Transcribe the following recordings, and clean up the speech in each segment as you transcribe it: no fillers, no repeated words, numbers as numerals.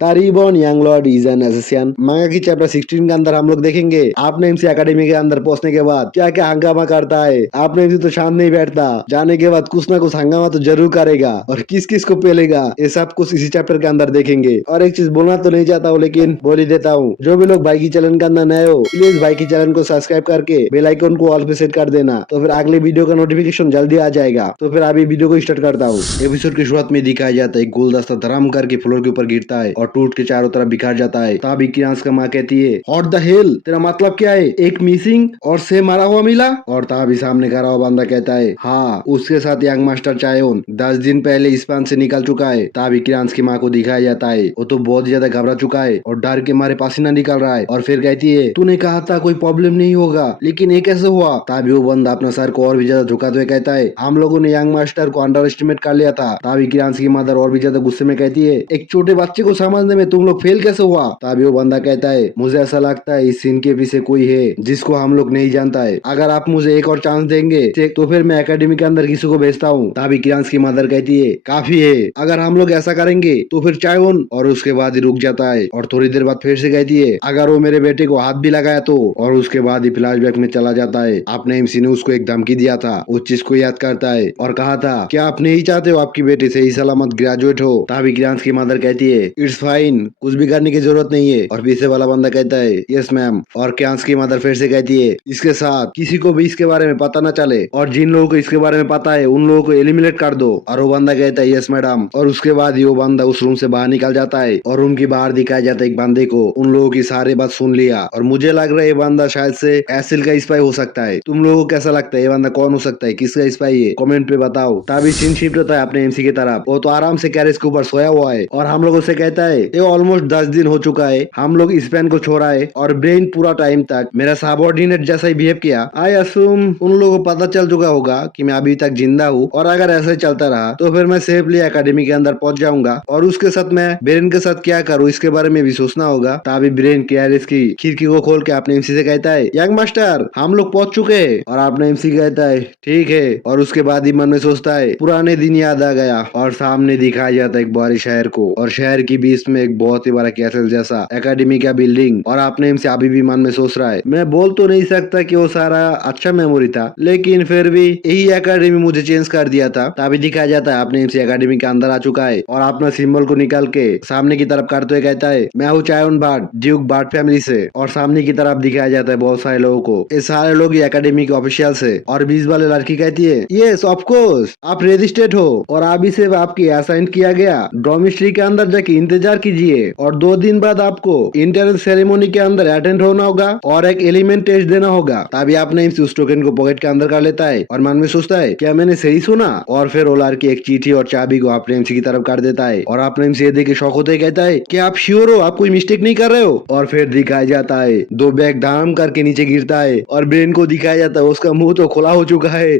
तारीबन young Lord is an एसेसियन मांगा की chapter 16 के अंदर हम लोग देखेंगे आपने एमसी एकेडमी के अंदर पहुंचने के बाद क्या क्या हंगामा करता है। आपने एमसी तो शांत नहीं बैठता, जाने के बाद कुछ ना कुछ हंगामा तो जरूर करेगा और किस किस को पेलेगा ये सब कुछ इसी चैप्टर के अंदर देखेंगे। और एक चीज बोलना तो नहीं चाहता हूँ लेकिन बोल ही देता हूँ, जो भी लोग भाई की चैनल के अंदर नए हो प्लीज भाई की चैनल को सब्सक्राइब करके बेल आइकन को ऑल पे सेट कर देना, तो फिर अगले वीडियो का नोटिफिकेशन जल्दी आ जाएगा। तो फिर अभी वीडियो को स्टार्ट करता हूँ। एपिसोड की शुरुआत में दिखाया जाता है एक गुलदस्ता धड़ाम करके फ्लोर के ऊपर गिरता है और टूट के चारों तरफ बिखर जाता है। तभी कियांश का माँ कहती है व्हाट द हेल, तेरा मतलब क्या है, एक मिसिंग और से मारा हुआ मिला। और तभी सामने खड़ा हुआ बंदा कहता है हाँ, उसके साथ यंग मास्टर चायोन 10 दिन पहले स्पेन से निकल चुका है। तभी कियांश की माँ को दिखाया जाता है वो तो बहुत ज्यादा घबरा चुका है और डर के मारे पसीना निकल रहा है और फिर कहती है तूने कहा था कोई प्रॉब्लम नहीं होगा लेकिन ये कैसे हुआ। तभी वो बंदा अपना सर को और भी ज्यादा झुकाते हुए कहता है हम लोगों ने यंग मास्टर को अंडर एस्टिमेट कर लिया था। तभी कियांश की मदर और भी ज्यादा गुस्से में कहती है एक छोटे बच्चे को समझने में तुम लोग फेल कैसे हुआ। तभी वो बंदा कहता है मुझे ऐसा लगता है इस सीन के पीछे कोई है जिसको हम लोग नहीं जानता है, अगर आप मुझे एक और चांस देंगे तो फिर मैं एकेडमी के अंदर किसी को भेजता हूँ। तभी कियांश की मदर कहती है काफी है, अगर हम लोग ऐसा करेंगे तो फिर चायोन, और उसके बाद ही रुक जाता है और थोड़ी देर बाद फिर से कहती है अगर वो मेरे बेटे को हाथ भी लगाया तो, और उसके बाद ही फ्लैशबैक में चला जाता है। आपने एमसी ने उसको एक धमकी दिया था उस चीज को याद करता है और कहा था क्या आप नहीं चाहते हो आपकी बेटी सही सलामत ग्रेजुएट हो। तभी कियांश की मदर कहती है इट्स फाइन, कुछ भी करने की जरूरत नहीं है। और पीछे वाला बंदा कहता है यस मैम। और कियांश की मदर फिर से कहती है इसके साथ किसी को भी इसके बारे में पता न चले और जिन लोगों को इसके बारे में पता है उन लोगों को एलिमिनेट कर दो। और वो बंदा कहता है यस मैडम। और उसके बाद ही वो बंदा उस रूम से बाहर निकल जाता है और रूम के बाहर दिखाया जाता है एक बंदे को उन लोगों की सारी बात सुन लिया और मुझे लग रहा है ये बंदा शायद से एसिल का स्पाई हो सकता है। तुम लोगों को कैसा लगता है ये बंदा कौन हो सकता है, किसका स्पाई है, कमेंट पे बताओ। तभी सीन शिफ्ट होता है अपने एमसी की तरफ, वो तो आराम से कैरेज के ऊपर सोया हुआ है और हम लोगों से कहता है ये ऑलमोस्ट 10 दिन हो चुका है हम लोग स्पेन को छोड़ा है और ब्रेन पूरा टाइम तक मेरा सबऑर्डिनेट जैसा ही बिहेव किया। आई असूम उन लोगों को पता चल चुका होगा कि मैं अभी तक जिंदा हूँ और अगर ऐसे चलता रहा तो फिर मैं सेफली एकेडमी के अंदर पहुंच जाऊंगा और उसके साथ मैं ब्रेन के साथ क्या करूँ इसके बारे में भी सोचना होगा। तभी ब्रेन कैरेज की खिड़की को खोल के अपने एमसी से कहता है यंग मास्टर हम लोग पहुंच चुके हैं। और आपने एमसी कहता है ठीक है और उसके बाद ही मन में सोचता है पुराने दिन याद आ गया और सामने दिखाया जाता है एक बड़े शहर को और शहर के बीच में एक बहुत ही बड़ा कैसल जैसा एकेडमी का बिल्डिंग। और आपने एमसी अभी भी मन में सोच रहा है मैं बोल तो नहीं सकता कि वो सारा अच्छा मेमोरी था लेकिन फिर भी यही एकेडमी मुझे चेंज कर दिया था। तभी दिखाया जाता है आपने एमसी एकेडमी के अंदर आ चुका है और अपना सिंबल को निकाल के सामने की तरफ करते हुए कहता है मैं हूँ चायोन बाट ड्यूक बाट फैमिली से। और सामने की तरफ दिखाया जाता है बहुत सारे लोगों को, ये सारे लोग एकेडमी के ऑफिशियल से। और बीच वाले लड़की कहती है यस ऑफ कोर्स आप रजिस्टर्ड हो और अभी से आपकी असाइन किया गया डोमिस्ट्री के अंदर जाके इंतजार कीजिए और 2 दिन बाद आपको इंटरनेट सेरेमोनी के अंदर अटेंड होना होगा और एक एलिमेंट टेस्ट देना होगा। तभी आपने उस टोकन को पॉकेट के अंदर कर लेता है और मन में सोचता है क्या मैंने सही सुना। और फिर वो लड़की एक चिट्ठी और चाबी को आपने एमसी की तरफ कर देता है और आपने एमसी ये देख के शौक होते ही कहता है कि आप श्योर हो आप कोई मिस्टेक नहीं कर रहे हो। और फिर दिखाया जाता है 2 बैग धाम करके नीचे गिरता है और ब्रेन को दिखाया जाता है उसका मुंह तो खुला हो चुका है,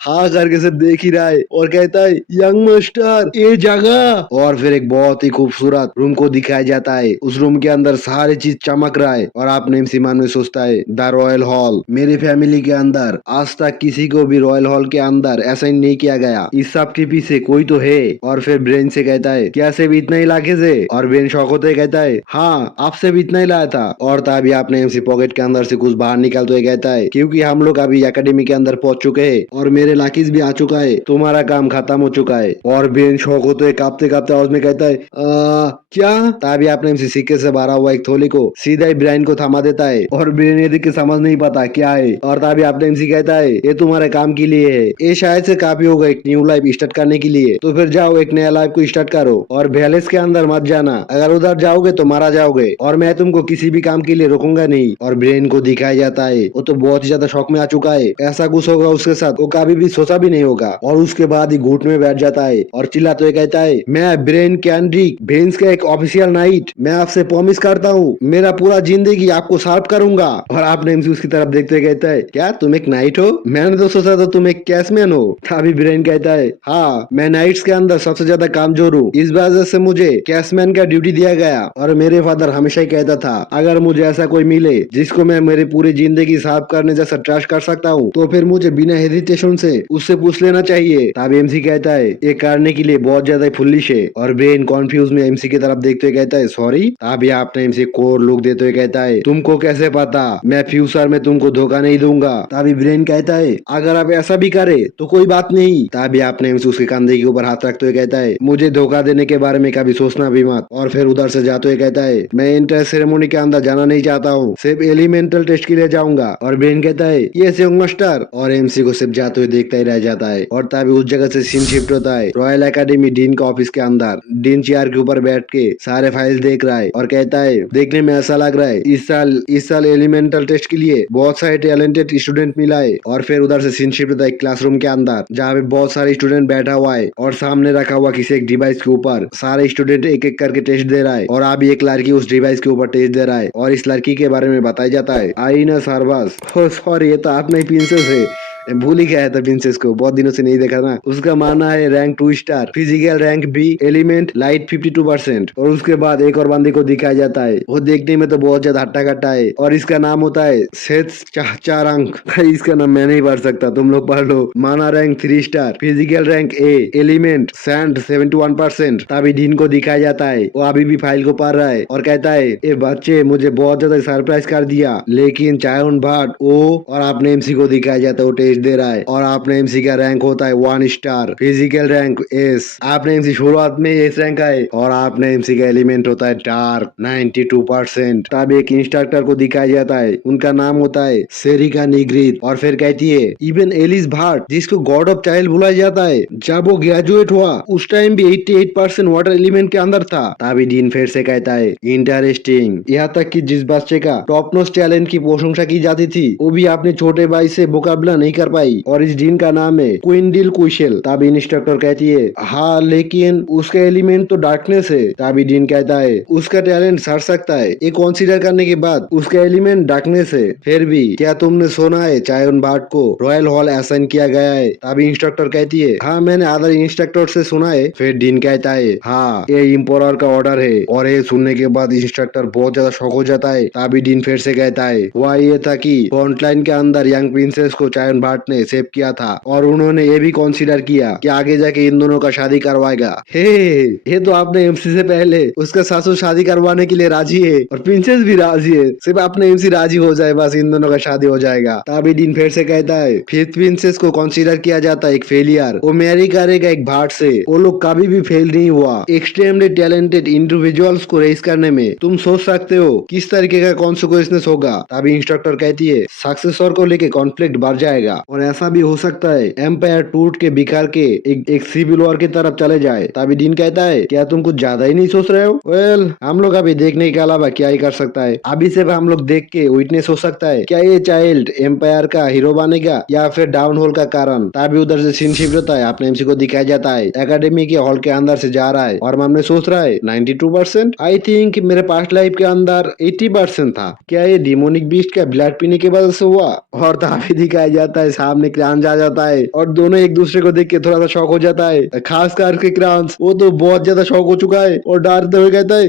हाँ करके सब देख ही रहा है और कहता है यंग मास्टर ये जगह। और फिर एक बहुत ही खूबसूरत रूम को दिखाया जाता है, उस रूम के अंदर सारी चीज चमक रहा है और आपने इसी मन में सोचता है द रॉयल हॉल, मेरी फैमिली के अंदर आज तक किसी को भी रॉयल हॉल के अंदर असाइन नहीं किया गया, इस सब के पीछे कोई तो है। और फिर ब्रेन से कहता है क्या सिर्फ इतना ही लाके से। और ब्रेन शौक होते ही कहता है हाँ आपसे भी इतना ही लाया था। और तभी आपने एमसी पॉकेट के अंदर से कुछ बाहर निकालते हुए कहता है क्योंकि हम लोग अभी एकेडमी के अंदर पहुंच चुके हैं और मेरे लाकिस भी आ चुका है, तुम्हारा काम खत्म हो चुका है। और ब्रेन शौक होते हुए कांपते कांपते आवाज में कहता है क्या। तभी आपने एमसी सिक्के से भरा हुआ एक थोली को सीधा ही ब्रेन को थमा देता है और ब्रेन ये देख के समझ नहीं पाता क्या है। और तभी आपने एमसी कहता है ये तुम्हारे काम के लिए है, ये शायद से काफी होगा एक न्यू लाइफ स्टार्ट करने के लिए, तो फिर जाओ एक नया लाइफ को स्टार्ट करो और भैलेस के अंदर मत जाना, अगर उधर जाओगे तो मारा जाओगे और मैं तुमको किसी भी काम के लिए रोकूंगा नहीं। और ब्रेन को दिखाया जाता है वो तो बहुत ही ज्यादा शौक में आ चुका है, ऐसा कुछ होगा उसके साथ वो कभी भी सोचा भी नहीं होगा। और उसके बाद ही घुट में बैठ जाता है और चिल्लाते हुए कहता है मैं ब्रेन कैंड्रिक भेंस का एक ऑफिशियल नाइट, मैं आपसे प्रॉमिस करता हूँ मेरा पूरा जिंदगी आपको शार्प करूंगा। और आपने उसकी तरफ देखते हुए कहता है क्या तुम एक नाइट हो, मैंने तो सोचा था तुम एक कैशमैन हो। तभी ब्रेन कहता है हाँ मैं नाइट्स के अंदर सबसे ज्यादा कामजोर हूँ, इस वजह से मुझे कैशमैन का ड्यूटी दिया गया। और मेरे फादर हमेशा ही कहता था अगर मुझे ऐसा कोई मिले जिसको मैं मेरी पूरी जिंदगी साफ करने जैसा ट्रस्ट कर सकता हूँ तो फिर मुझे बिना हेजिटेशन से उससे पूछ लेना चाहिए। तब एमसी कहता है ये करने के लिए बहुत ज्यादा फुलिश है। और ब्रेन कॉन्फ्यूज में एमसी की तरफ तरफ देखते हुए कहता है सॉरी। तभी आपने एमसी कोर लुक देते हुए कहता है तुमको कैसे पता, मैं फ्यूचर में तुमको धोखा नहीं दूंगा। तभी ब्रेन कहता है अगर आप ऐसा भी करे तो कोई बात नहीं। तभी आपने एमसी उसके कंधे के ऊपर हाथ रखते हुए कहता है मुझे धोखा देने के बारे में कभी सोचना भी मत। और फिर उधर से जाते हुए कहता है मैं इंटर सेरेमोनी के अंदर जाना नहीं चाहता हूँ, सिर्फ एलिमेंटल टेस्ट के लिए जाऊंगा। और ब्रेन कहता है ये यंग मास्टर, और एमसी को सिर्फ जाते हुए देखता ही रह जाता है। और तभी उस जगह से सीन शिफ्ट होता है रॉयल एकेडमी डीन का ऑफिस के अंदर। डीन चेयर के ऊपर बैठ के सारे फाइल देख रहा है और कहता है देखने में ऐसा लग रहा है इस साल एलिमेंटल टेस्ट के लिए बहुत सारे टैलेंटेड स्टूडेंट मिला है। और फिर उधर से सीन शिफ्ट होता है क्लासरूम के अंदर जहाँ पे बहुत सारे स्टूडेंट बैठा हुआ है और सामने रखा हुआ किसी एक डिवाइस के ऊपर सारे स्टूडेंट एक एक करके टेस्ट दे रहा है। और अभी एक लड़की उस डिवाइस के ऊपर टेस्ट दे रहा है और इस लड़की के बारे में बताया जाता है आईना सारवास। सॉरी ये तो आप नहीं प्रिंसेस है, भूल ही गया था प्रिंसेस को, बहुत दिनों से नहीं देखा ना। उसका माना है rank 2 star, physical rank B, element light 52%। और उसके बाद एक और बंदे को दिखाया जाता है, वो देखने में तो बहुत ज्यादा हट्टा कट्टा है और इसका नाम होता है चारंग। भाई इसका नाम मैं नहीं पढ़ सकता, तुम लोग पढ़ लो। माना rank 3 star, physical rank A, element sand 71%। तभी डीन को दिखाया जाता है, वो अभी भी फाइल को पढ़ रहा है और कहता है ये बच्चे मुझे बहुत ज्यादा सरप्राइज कर दिया, लेकिन चायोन भाट ओ। और आपने एमसी को दिखाया जाता है वो टेस्ट दे रहा है और आपने एमसी का रैंक होता है 1 स्टार, फिजिकल रैंक एस। आपने एमसी शुरुआत में एस रैंक का है और आपने एमसी का एलिमेंट होता है डार्क 92%। तब एक इंस्ट्रक्टर को दिखाया जाता है, उनका नाम होता है सेरिका निग्रित। और फिर कहती है इवन एलिस भाट जिसको गॉड ऑफ चाइल्ड बुलाया जाता है, जब वो ग्रेजुएट हुआ उस टाइम भी 88% वाटर एलिमेंट के अंदर था। तभी डीन फिर से कहता है इंटरेस्टिंग, यहाँ तक कि जिस बच्चे का टॉप नॉच टैलेंट की प्रशंसा की जाती थी वो भी अपने छोटे भाई से मुकाबला नहीं कर पाई, और इस डीन का नाम है क्विंडिल कुशल। तभी इंस्ट्रक्टर कहती है हाँ लेकिन उसका एलिमेंट तो डार्कनेस है। तभी डीन कहता है उसका टैलेंट सड़ सकता है, ये कंसीडर करने के बाद उसका एलिमेंट डार्कनेस है। फिर भी क्या तुमने सुना है चायोन भाट को रॉयल हॉल असाइन किया गया है? तभी इंस्ट्रक्टर कहती है हाँ मैंने अदर इंस्ट्रक्टर से सुना है। फिर डीन कहता है हाँ ये इम्पोरर का ऑर्डर है। और ये सुनने के बाद इंस्ट्रक्टर बहुत ज्यादा शॉक हो जाता है। तभी डीन फिर से कहता है वह ये था कि फ्रंटलाइन के अंदर यंग प्रिंसेस को चायोन भाट ने सेव किया था और उन्होंने ये भी कंसीडर किया कि आगे जाके इन दोनों का शादी करवाएगा। हे ये तो आपने एमसी से पहले उसका सासू शादी करवाने के लिए राजी है और प्रिंसेस भी राजी है, सिर्फ आपने एमसी राजी हो जाए बस इन दोनों का शादी हो जाएगा। तभी डीन फिर से कहता है फिफ्थ प्रिंसेस को कंसीडर किया जाता है एक फेलियर, वो मैरी करेगा एक भाट से, वो लोग कभी भी फेल नहीं हुआ एक्सट्रीमली टैलेंटेड इंडिविजुअल्स को रेस करने में। तुम सोच सकते हो किस तरीके का कॉन्सिक्वेंसेस होगा। तभी इंस्ट्रक्टर कहती है सक्सेसर को लेके कॉन्फ्लिक्ट बढ़ जाएगा और ऐसा भी हो सकता है एम्पायर टूट के बिखर के एक सिविल वॉर की तरफ चले जाए। तभी डीन कहता है क्या तुम कुछ ज्यादा ही नहीं सोच रहे हो? वेल हम लोग अभी देखने के अलावा क्या ही कर सकता है, अभी सिर्फ हम लोग देख के विटनेस हो सकता है क्या ये चाइल्ड एम्पायर का हीरो बनेगा या फिर डाउन होल का कारण। तभी उधर से सीन शिफ्ट होता है, अपने एमसी को दिखाया जाता है एकेडमी के हॉल के अंदर से जा रहा है और मन में सोच रहा है 92%, आई थिंक मेरे पास्ट लाइफ के अंदर 80% था, क्या ये डिमोनिक बीस्ट का ब्लड पीने की वजह से हुआ? और तभी दिखाया जाता है सामने क्रांस आ जाता है और दोनों एक दूसरे को देख के थोड़ा सा शॉक हो जाता है, खास करके क्रांस, वो तो बहुत ज्यादा शॉक हो चुका है और डरते हुए कहता है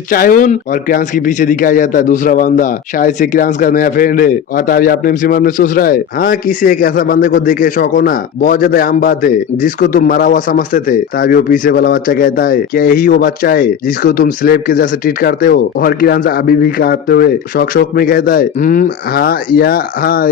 चायोन। और क्रांस के पीछे दिखाया जाता है दूसरा बंदा, शायद से क्रांस का नया फ्रेंड है। और तभी अपने मन में सोच रहा है हाँ किसी एक ऐसा बंदे को देख के शौक होना बहुत ज्यादा आम बात है जिसको तुम मरा हुआ समझते थे। तभी वो पीछे वाला बच्चा कहता है क्या यही वो बच्चा है जिसको तुम स्लेब के जैसे ट्रीट करते हो? और क्रांस अभी भी कहते हुए शौक में कहता है हाँ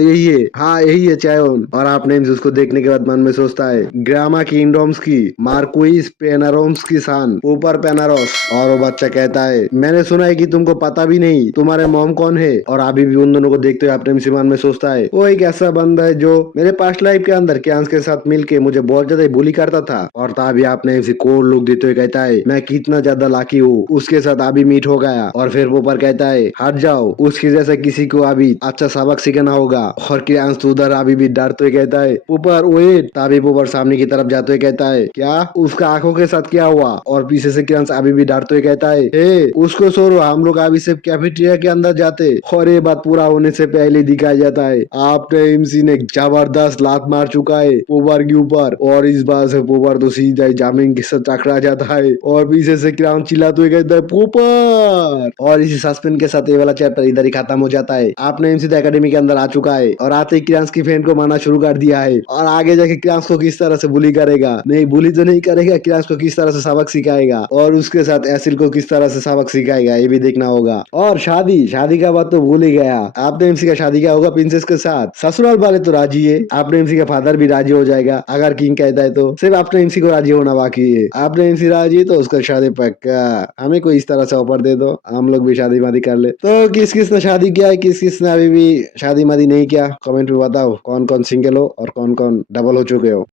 यही है चायोन। और आपने उसको देखने के बाद मन में सोचता है ग्रामा किंगडम्स की मार्कुइस पेनारोम्स की सान ऊपर पेनारोस। और वो बच्चा कहता है मैंने सुना है कि तुमको पता भी नहीं तुम्हारे मॉम कौन है। और अभी भी उन दोनों को देखते हुए अपने मन में सोचता है वो एक ऐसा बंदा है जो मेरे पास्ट लाइफ के अंदर क्रांस के साथ मिलके मुझे बहुत ज्यादा बुली करता था। और तभी आपने कोर लुक देते हुए कहता है मैं कितना ज्यादा लाकी हूँ, उसके साथ अभी मीट हो गया। और फिर ऊपर कहता है हट जाओ, उसके जैसा किसी को अभी अच्छा सबक सीखना होगा। और क्रांस उधर अभी भी डरते हुए कहता है ऊपर वेट। तभी ऊपर सामने की तरफ जाते हुए कहता है क्या उसका आंखों के साथ क्या हुआ? और पीछे से क्रांस अभी भी डरते हुए कहता है हे उसको छोड़ो, हम लोग अभी सिर्फ कैफेटेरिया के अंदर जाते। और ये बात पूरा होने से पहले दिखाया जाता है आपने एमसी ने जबरदस्त लात मार चुका है पोपर के ऊपर और इस बात से पोपर तो सीधा ही जमीन के साथ टकरा जाता है। और पीछे से क्रांस चिल्लाते हुए कहता है पोपर। और इसी सस्पेंस के साथ ये वाला चैप्टर इधर ही खत्म हो जाता है। आपने एमसी एकेडमी के अंदर आ चुका है और आते ही क्रांस की फ्रेंड फ्रेंड को मारना शुरू कर दिया है और आगे जाके क्रांस को किस तरह से बुली करेगा, नहीं बुली तो नहीं करेगा, क्रांस को किस तरह से सबक सिखाएगा और उसके साथ एसिल को किस तरह से सबक सिखाएगा ये भी देखना होगा। और शादी शादी का बात तो भूल ही गया, आपने एमसी का शादी क्या होगा प्रिंसेस के साथ, ससुराल वाले तो राजी है, आपने एमसी का फादर भी राजी हो जाएगा अगर किंग कहता है तो, सिर्फ आपने एमसी को राजी होना बाकी है। आपने एमसी राजी है तो उसका शादी पक्का, हमें कोई इस तरह से ऑफर दे दो हम लोग भी शादी वादी कर ले। तो किस किस ने शादी किया है, किस किस ने अभी भी शादी वादी नहीं किया, कमेंट में बताओ कौन कौन सिंगल हो और कौन कौन डबल हो चुके हो।